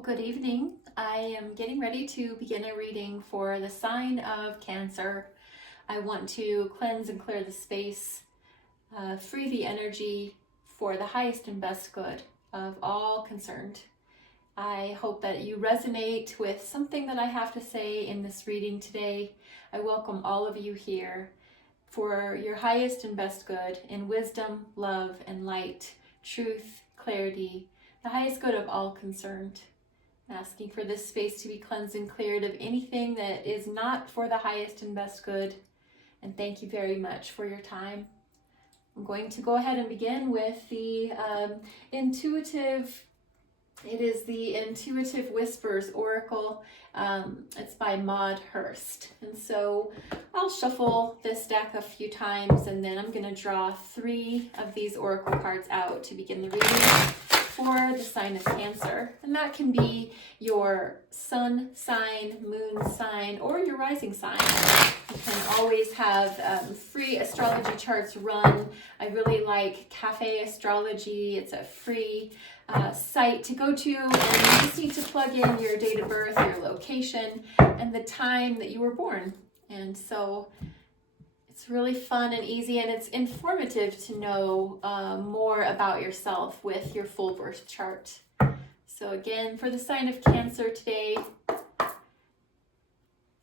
Well, good evening. I am getting ready to begin a reading for the sign of Cancer. I want to cleanse and clear the space, free the energy for the highest and best good of all concerned. I hope that you resonate with something that I have to say in this reading today. I welcome all of you here for your highest and best good in wisdom, love, and light, truth, clarity, the highest good of all concerned. Asking for this space to be cleansed and cleared of anything that is not for the highest and best good. And thank you very much for your time. I'm going to go ahead and begin with the Intuitive Whispers Oracle. It's by Maud Hurst. And so I'll shuffle this deck a few times, and then I'm going to draw 3 of these Oracle cards out to begin the reading for the sign of Cancer. And that can be your sun sign, moon sign, or your rising sign. You can always have free astrology charts run. I really like Cafe Astrology. It's a free site to go to, and you just need to plug in your date of birth, your location, and the time that you were born. And so it's really fun and easy, and it's informative to know more about yourself with your full birth chart. So again, for the sign of Cancer today,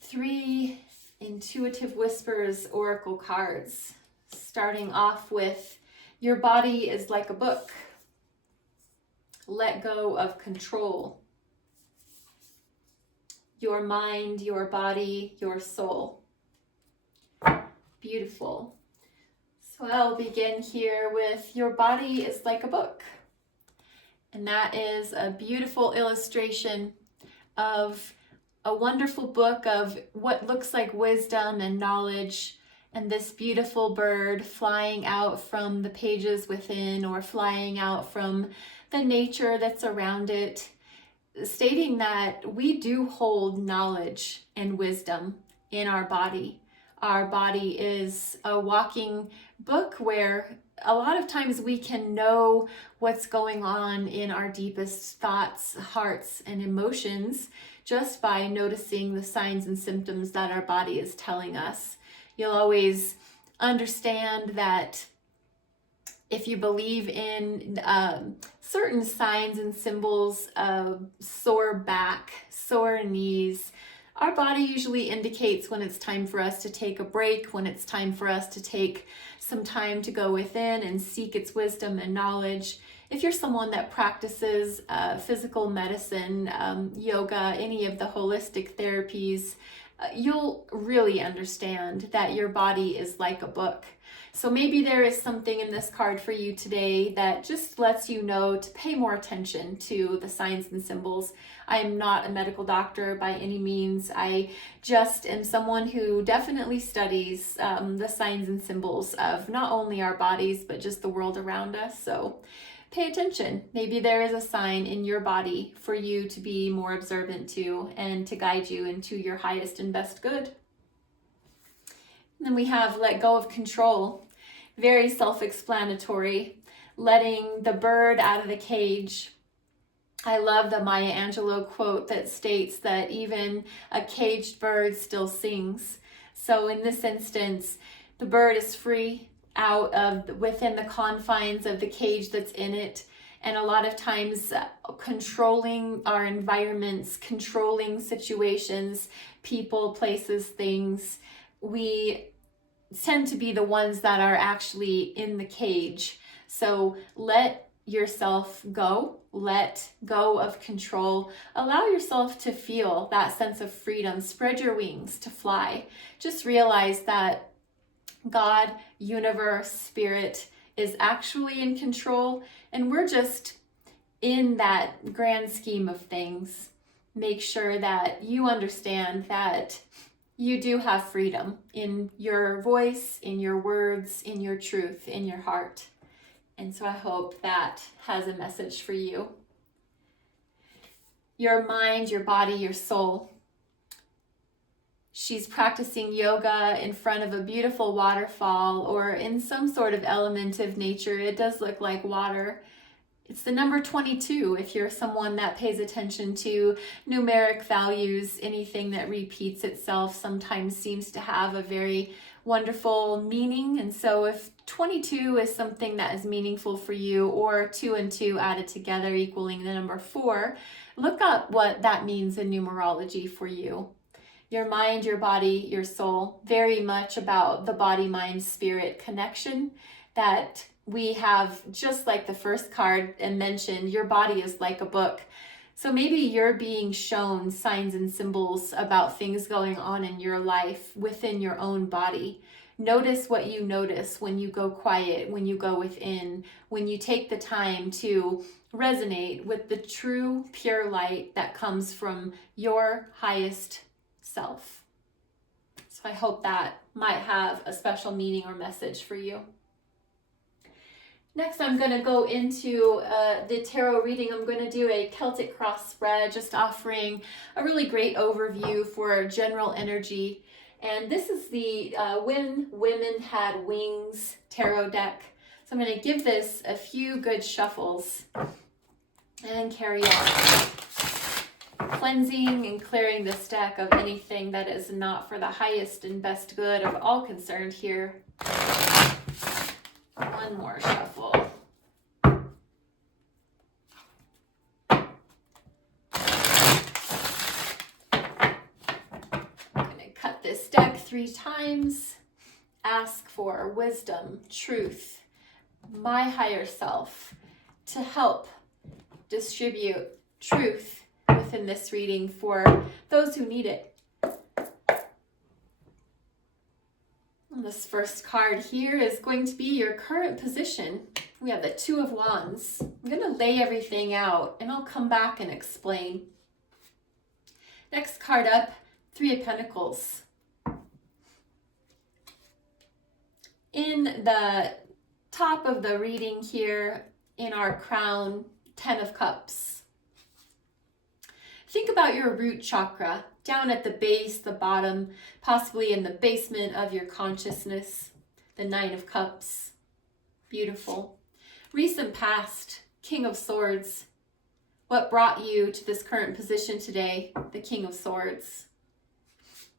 3 Intuitive Whispers Oracle cards, starting off with your body is like a book. Let go of control. Your mind, your body, your soul. Beautiful. So I'll begin here with your body is like a book. And that is a beautiful illustration of a wonderful book of what looks like wisdom and knowledge, and this beautiful bird flying out from the pages within, or flying out from the nature that's around it, stating that we do hold knowledge and wisdom in our body. Our body is a walking book where a lot of times we can know what's going on in our deepest thoughts, hearts, and emotions just by noticing the signs and symptoms that our body is telling us. You'll always understand that if you believe in certain signs and symbols of sore back, sore knees, our body usually indicates when it's time for us to take a break, when it's time for us to take some time to go within and seek its wisdom and knowledge. If you're someone that practices physical medicine, yoga, any of the holistic therapies, you'll really understand that your body is like a book. So maybe there is something in this card for you today that just lets you know to pay more attention to the signs and symbols. I am not a medical doctor by any means. I just am someone who definitely studies the signs and symbols of not only our bodies, but just the world around us. So pay attention. Maybe there is a sign in your body for you to be more observant to and to guide you into your highest and best good. And then we have let go of control. Very self-explanatory. Letting the bird out of the cage. I love the Maya Angelou quote that states that even a caged bird still sings. So in this instance, the bird is free out of within the confines of the cage that's in it. And a lot of times controlling our environments, controlling situations, people, places, things, we tend to be the ones that are actually in the cage. So let yourself go, let go of control, allow yourself to feel that sense of freedom, spread your wings to fly. Just realize that God, universe, spirit is actually in control, and we're just in that grand scheme of things. Make sure that you understand that you do have freedom in your voice, in your words, in your truth, in your heart. And so I hope that has a message for you. Your mind, your body, your soul. She's practicing yoga in front of a beautiful waterfall or in some sort of element of nature. It does look like water. It's the number 22 if you're someone that pays attention to numeric values. Anything that repeats itself sometimes seems to have a very wonderful meaning. And so if 22 is something that is meaningful for you, or 2 and 2 added together equaling the number 4, look up what that means in numerology for you. Your mind, your body, your soul, very much about the body, mind, spirit connection that we have. Just like the first card and mentioned, your body is like a book. So maybe you're being shown signs and symbols about things going on in your life within your own body. Notice what you notice when you go quiet, when you go within, when you take the time to resonate with the true pure light that comes from your highest self. So I hope that might have a special meaning or message for you. Next, I'm going to go into the tarot reading. I'm going to do a Celtic cross spread, just offering a really great overview for general energy. And this is the When Women Had Wings tarot deck. So I'm going to give this a few good shuffles and carry on. Cleansing and clearing this deck of anything that is not for the highest and best good of all concerned here. One more shuffle. I'm going to cut this deck 3 times. Ask for wisdom, truth, my higher self to help distribute truth within this reading for those who need it. This first card here is going to be your current position. We have the 2 of Wands. I'm going to lay everything out and I'll come back and explain. Next card up, 3 of Pentacles. In the top of the reading here, in our crown, 10 of Cups. Think about your root chakra, down at the base, the bottom, possibly in the basement of your consciousness, the 9 of Cups. Beautiful. Recent past, King of Swords. What brought you to this current position today? The King of Swords.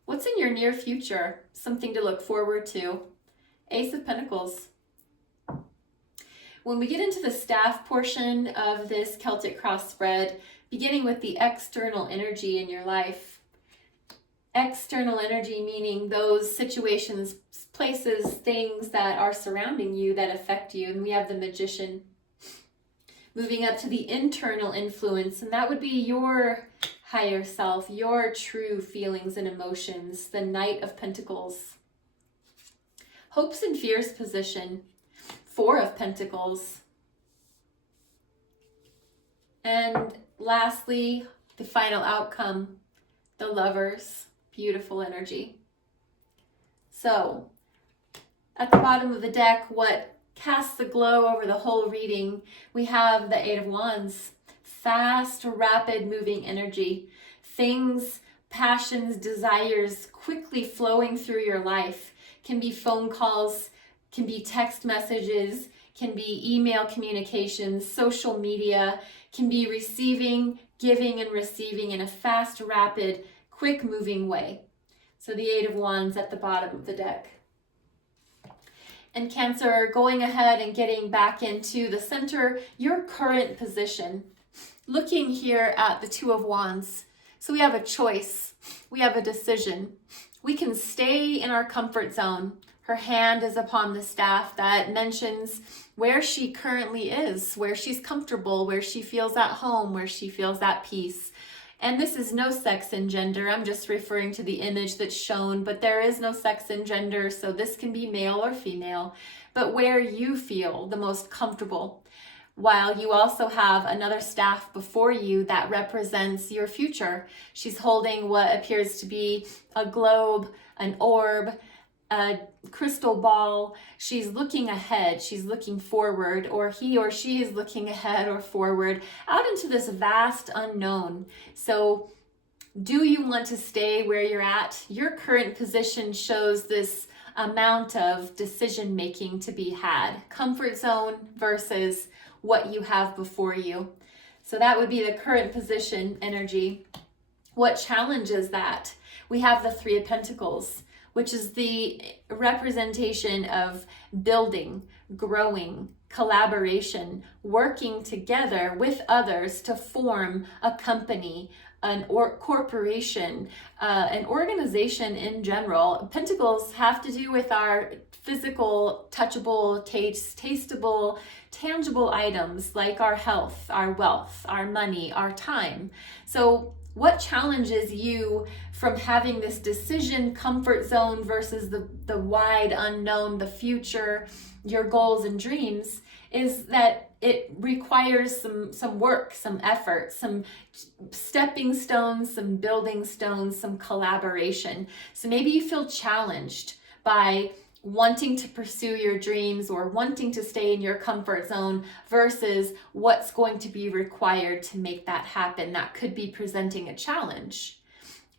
What's in your near future? Something to look forward to. Ace of Pentacles. When we get into the staff portion of this Celtic cross spread, beginning with the external energy in your life. External energy meaning those situations, places, things that are surrounding you that affect you. And we have the Magician. Moving up to the internal influence, and that would be your higher self, your true feelings and emotions, the Knight of Pentacles. Hopes and fears position, 4 of Pentacles. And lastly, the final outcome, the Lovers, beautiful energy. So, at the bottom of the deck, what casts the glow over the whole reading, we have the 8 of Wands, fast, rapid moving energy. Things, passions, desires quickly flowing through your life. Can be phone calls, can be text messages, can be email communications, social media, can be receiving, giving, and receiving in a fast, rapid, quick moving way. So the 8 of Wands at the bottom of the deck. And Cancer, going ahead and getting back into the center, your current position. Looking here at the 2 of Wands. So we have a choice. We have a decision. We can stay in our comfort zone. Her hand is upon the staff that mentions where she currently is, where she's comfortable, where she feels at home, where she feels at peace. And this is no sex and gender. I'm just referring to the image that's shown, but there is no sex and gender, so this can be male or female, but where you feel the most comfortable. While you also have another staff before you that represents your future. She's holding what appears to be a globe, an orb, a crystal ball. She's looking ahead, she's looking forward, or he or she is looking ahead or forward out into this vast unknown. So do you want to stay where you're at? Your current position shows this amount of decision making to be had. Comfort zone versus what you have before you. So that would be the current position energy. What challenges that? We have the Three of Pentacles, which is the representation of building, growing, collaboration, working together with others to form a company, corporation, an organization in general. Pentacles have to do with our physical, touchable, tasteable, tangible items like our health, our wealth, our money, our time. So what challenges you from having this decision comfort zone versus the wide unknown, the future, your goals and dreams, is that it requires some work, some effort, some stepping stones, some building stones, some collaboration. So maybe you feel challenged by wanting to pursue your dreams or wanting to stay in your comfort zone versus what's going to be required to make that happen. That could be presenting a challenge.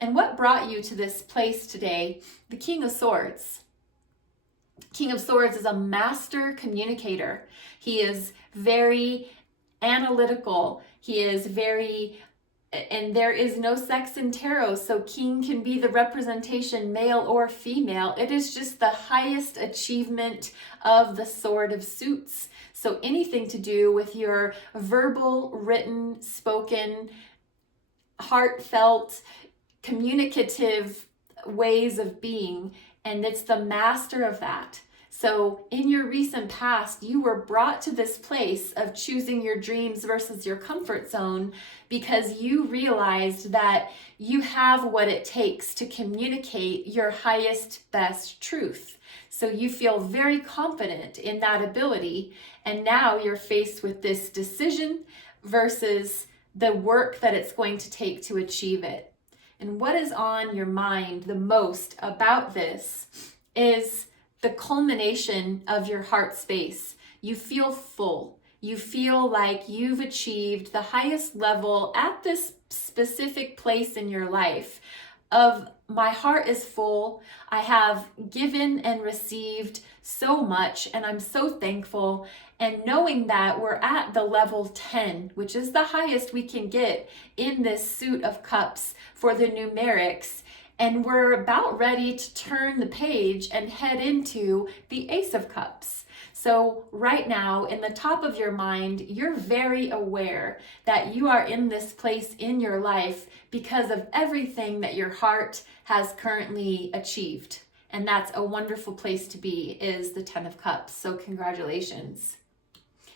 And what brought you to this place today? The King of Swords. King of Swords is a master communicator. He is very analytical. He is and there is no sex in tarot, so king can be the representation, male or female. It is just the highest achievement of the Sword of Suits. So anything to do with your verbal, written, spoken, heartfelt, communicative ways of being, and it's the master of that. So in your recent past, you were brought to this place of choosing your dreams versus your comfort zone because you realized that you have what it takes to communicate your highest, best truth. So you feel very confident in that ability, and now you're faced with this decision versus the work that it's going to take to achieve it. And what is on your mind the most about this is the culmination of your heart space. You feel full. You feel like you've achieved the highest level at this specific place in your life of my heart is full. I have given and received so much, and I'm so thankful. And knowing that we're at the level 10, which is the highest we can get in this suit of cups for the numerics, and we're about ready to turn the page and head into the Ace of Cups. So right now, in the top of your mind, you're very aware that you are in this place in your life because of everything that your heart has currently achieved. And that's a wonderful place to be, is the 10 of Cups. So congratulations.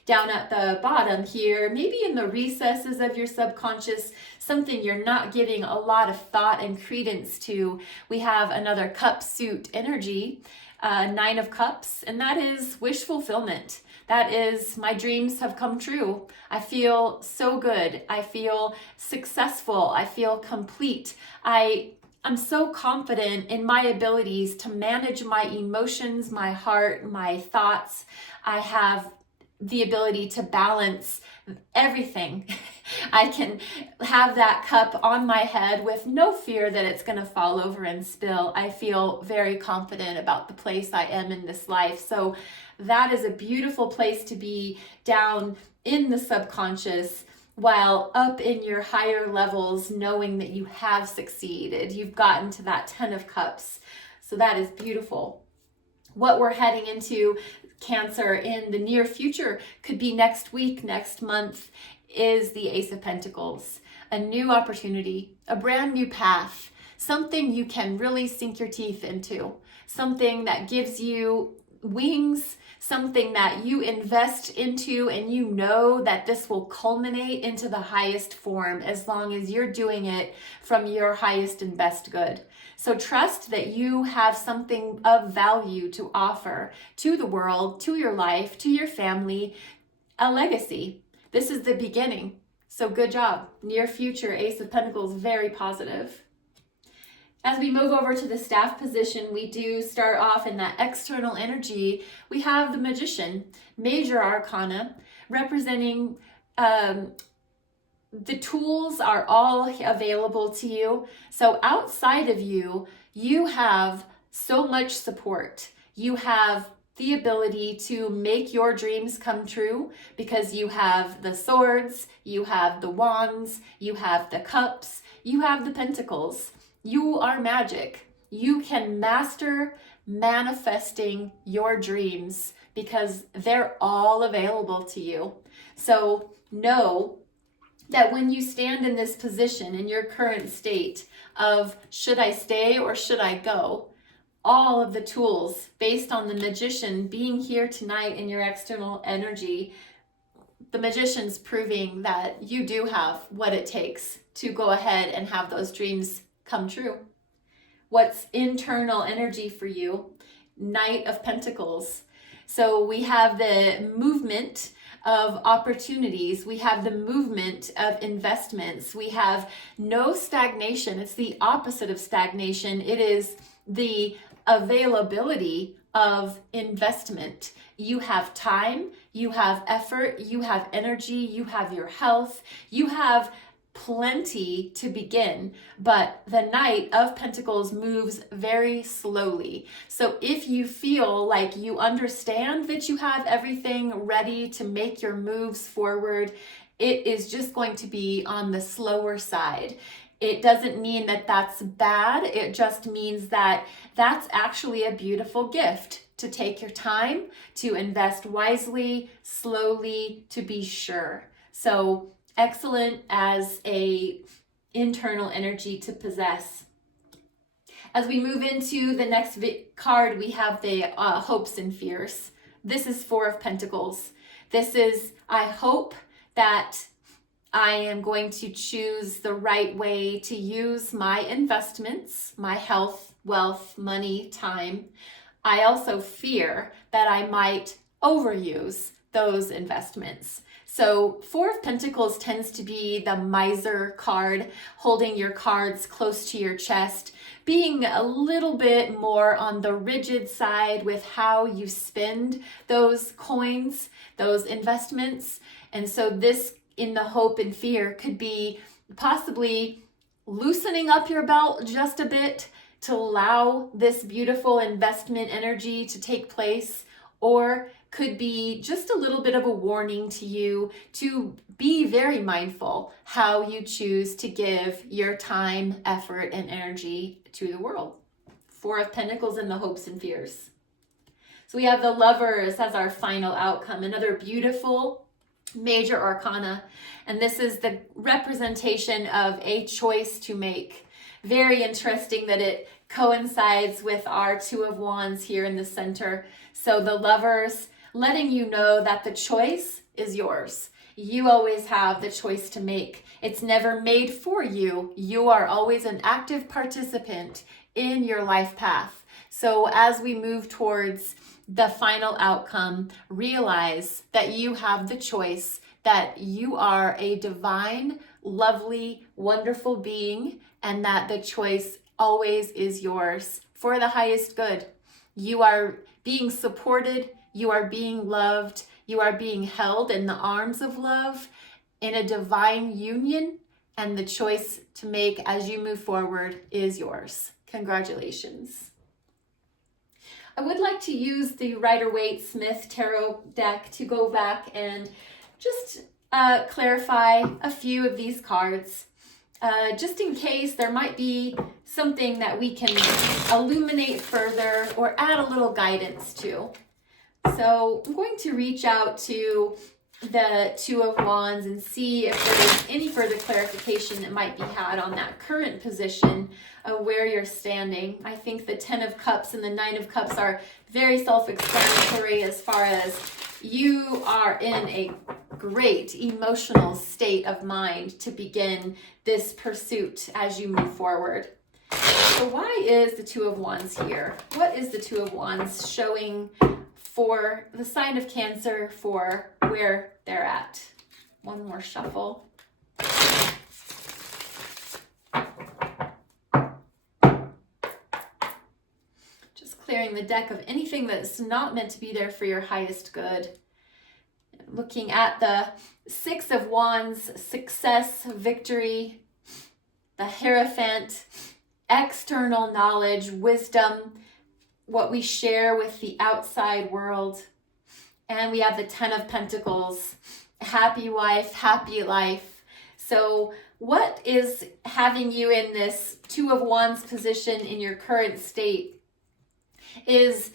Down at the bottom here, maybe in the recesses of your subconscious, something you're not giving a lot of thought and credence to, we have another cup suit energy, 9 of Cups, and that is wish fulfillment. That is, my dreams have come true. I feel so good. I feel successful. I feel complete. I'm so confident in my abilities to manage my emotions, my heart, my thoughts. I have the ability to balance everything. I can have that cup on my head with no fear that it's going to fall over and spill. I feel very confident about the place I am in this life. So that is a beautiful place to be, down in the subconscious, while up in your higher levels, knowing that you have succeeded. You've gotten to that 10 of Cups. So that is beautiful. What we're heading into, Cancer, in the near future, could be next week, next month, is the Ace of Pentacles. A new opportunity, a brand new path, something you can really sink your teeth into, something that gives you wings, something that you invest into, and you know that this will culminate into the highest form as long as you're doing it from your highest and best good. So trust that you have something of value to offer to the world, to your life, to your family, a legacy. This is the beginning. So good job. Near future, Ace of Pentacles, very positive. As we move over to the staff position, we do start off in that external energy. We have the Magician, major arcana, representing the tools are all available to you. So outside of you, you have so much support. You have the ability to make your dreams come true because you have the swords, you have the wands, you have the cups, you have the pentacles. You are magic. You can master manifesting your dreams because they're all available to you. So know that when you stand in this position, in your current state of should I stay or should I go, all of the tools based on the magician being here tonight in your external energy, the magician's proving that you do have what it takes to go ahead and have those dreams come true. What's internal energy for you? Knight of Pentacles. So we have the movement of opportunities. We have the movement of investments. We have no stagnation. It's the opposite of stagnation. It is the availability of investment. You have time, you have effort, you have energy, you have your health, you have plenty to begin, but the Knight of Pentacles moves very slowly. So if you feel like you understand that you have everything ready to make your moves forward, it is just going to be on the slower side. It doesn't mean that that's bad. It just means that that's actually a beautiful gift, to take your time, to invest wisely, slowly, to be sure. So excellent as a internal energy to possess. As we move into the next card, we have the hopes and fears. This is Four of Pentacles. This is, I hope that I am going to choose the right way to use my investments, my health, wealth, money, time. I also fear that I might overuse those investments. So Four of Pentacles tends to be the miser card, holding your cards close to your chest, being a little bit more on the rigid side with how you spend those coins, those investments. And so this, in the hope and fear, could be possibly loosening up your belt just a bit to allow this beautiful investment energy to take place, or could be just a little bit of a warning to you to be very mindful how you choose to give your time, effort, and energy to the world. Four of Pentacles and the hopes and fears. So we have the Lovers as our final outcome, another beautiful major arcana. And this is the representation of a choice to make. Very interesting that it coincides with our Two of Wands here in the center. So the Lovers, letting you know that the choice is yours. You always have the choice to make. It's never made for you. You are always an active participant in your life path. So as we move towards the final outcome, realize that you have the choice, that you are a divine, lovely, wonderful being, and that the choice always is yours for the highest good. You are being supported, you are being loved, you are being held in the arms of love in a divine union, and the choice to make as you move forward is yours. Congratulations. I would like to use the Rider-Waite-Smith Tarot deck to go back and just clarify a few of these cards. Just in case there might be something that we can illuminate further or add a little guidance to. So I'm going to reach out to the Two of Wands and see if there's any further clarification that might be had on that current position of where you're standing. I think the Ten of Cups and the Nine of Cups are very self-explanatory as far as you are in a great emotional state of mind to begin this pursuit as you move forward. So why is the Two of Wands here? What is the Two of Wands showing for the sign of Cancer for where they're at? One more shuffle. Just clearing the deck of anything that's not meant to be there for your highest good. Looking at the Six of Wands, success, victory, the Hierophant, external knowledge, wisdom. what we share with the outside world. And we have the Ten of Pentacles, happy wife, happy life. So what is having you in this Two of Wands position in your current state is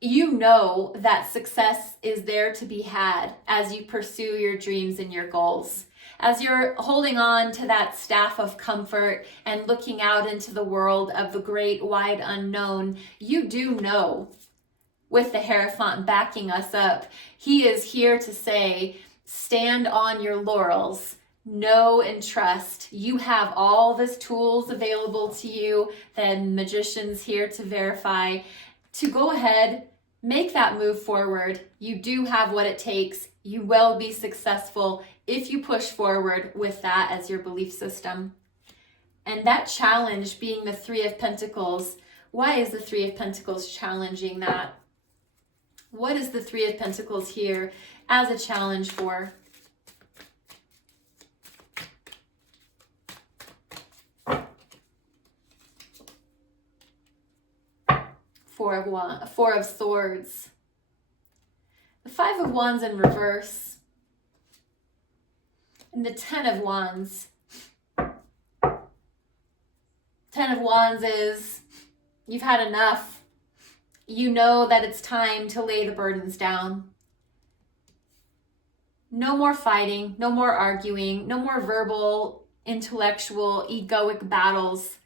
you know that success is there to be had as you pursue your dreams and your goals. As you're holding on to that staff of comfort and looking out into the world of the great wide unknown, you do know, with the Hierophant backing us up, he is here to say, stand on your laurels, know and trust. You have all these tools available to you, the Magician's here to verify, to go ahead, make that move forward. You do have what it takes. You will be successful if you push forward with that as your belief system. And that challenge being the Three of Pentacles, why is the Three of Pentacles challenging that? What is the Three of Pentacles here as a challenge for? Four of Swords. The Five of Wands in reverse. And the Ten of Wands. Ten of Wands is you've had enough. You know that it's time to lay the burdens down. No more fighting, no more arguing, no more verbal, intellectual, egoic battles.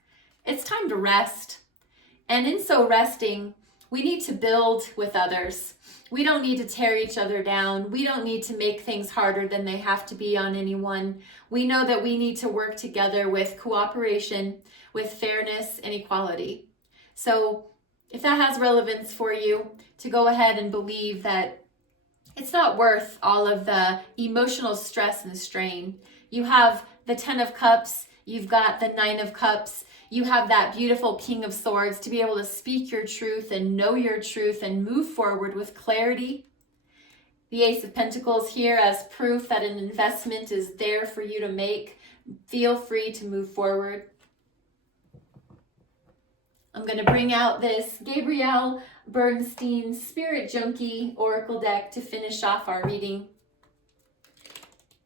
It's time to rest. And in so resting, we need to build with others. We don't need to tear each other down. We don't need to make things harder than they have to be on anyone. We know that we need to work together with cooperation, with fairness and equality. So if that has relevance for you, to go ahead and believe that it's not worth all of the emotional stress and strain. You have the Ten of Cups, you've got the Nine of Cups, you have that beautiful King of Swords to be able to speak your truth and know your truth and move forward with clarity. The Ace of Pentacles here as proof that an investment is there for you to make. Feel free to move forward. I'm going to bring out this Gabrielle Bernstein Spirit Junkie Oracle deck to finish off our reading.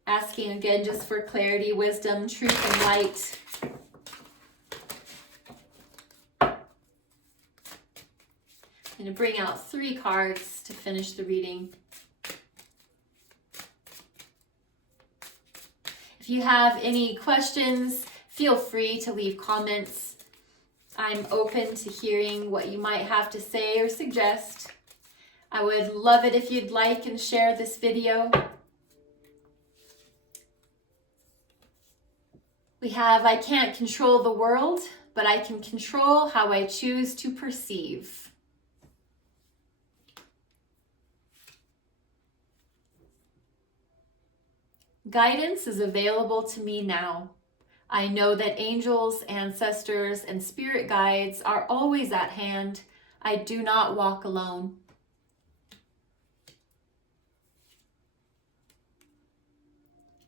Asking again just for clarity, wisdom, truth, and light. I'm going to bring out 3 cards to finish the reading. If you have any questions, feel free to leave comments. I'm open to hearing what you might have to say or suggest. I would love it if you'd like and share this video. We have, I can't control the world, but I can control how I choose to perceive. Guidance is available to me now. I know that angels, ancestors, and spirit guides are always at hand. I do not walk alone.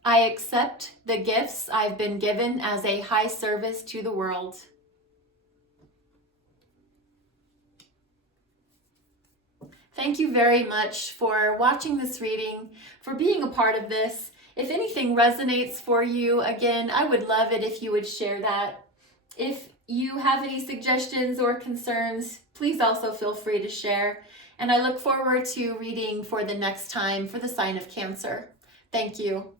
I accept the gifts I've been given as a high service to the world. Thank you very much for watching this reading, for being a part of this. If anything resonates for you, again, I would love it if you would share that. If you have any suggestions or concerns, please also feel free to share. And I look forward to reading for the next time for the sign of Cancer. Thank you.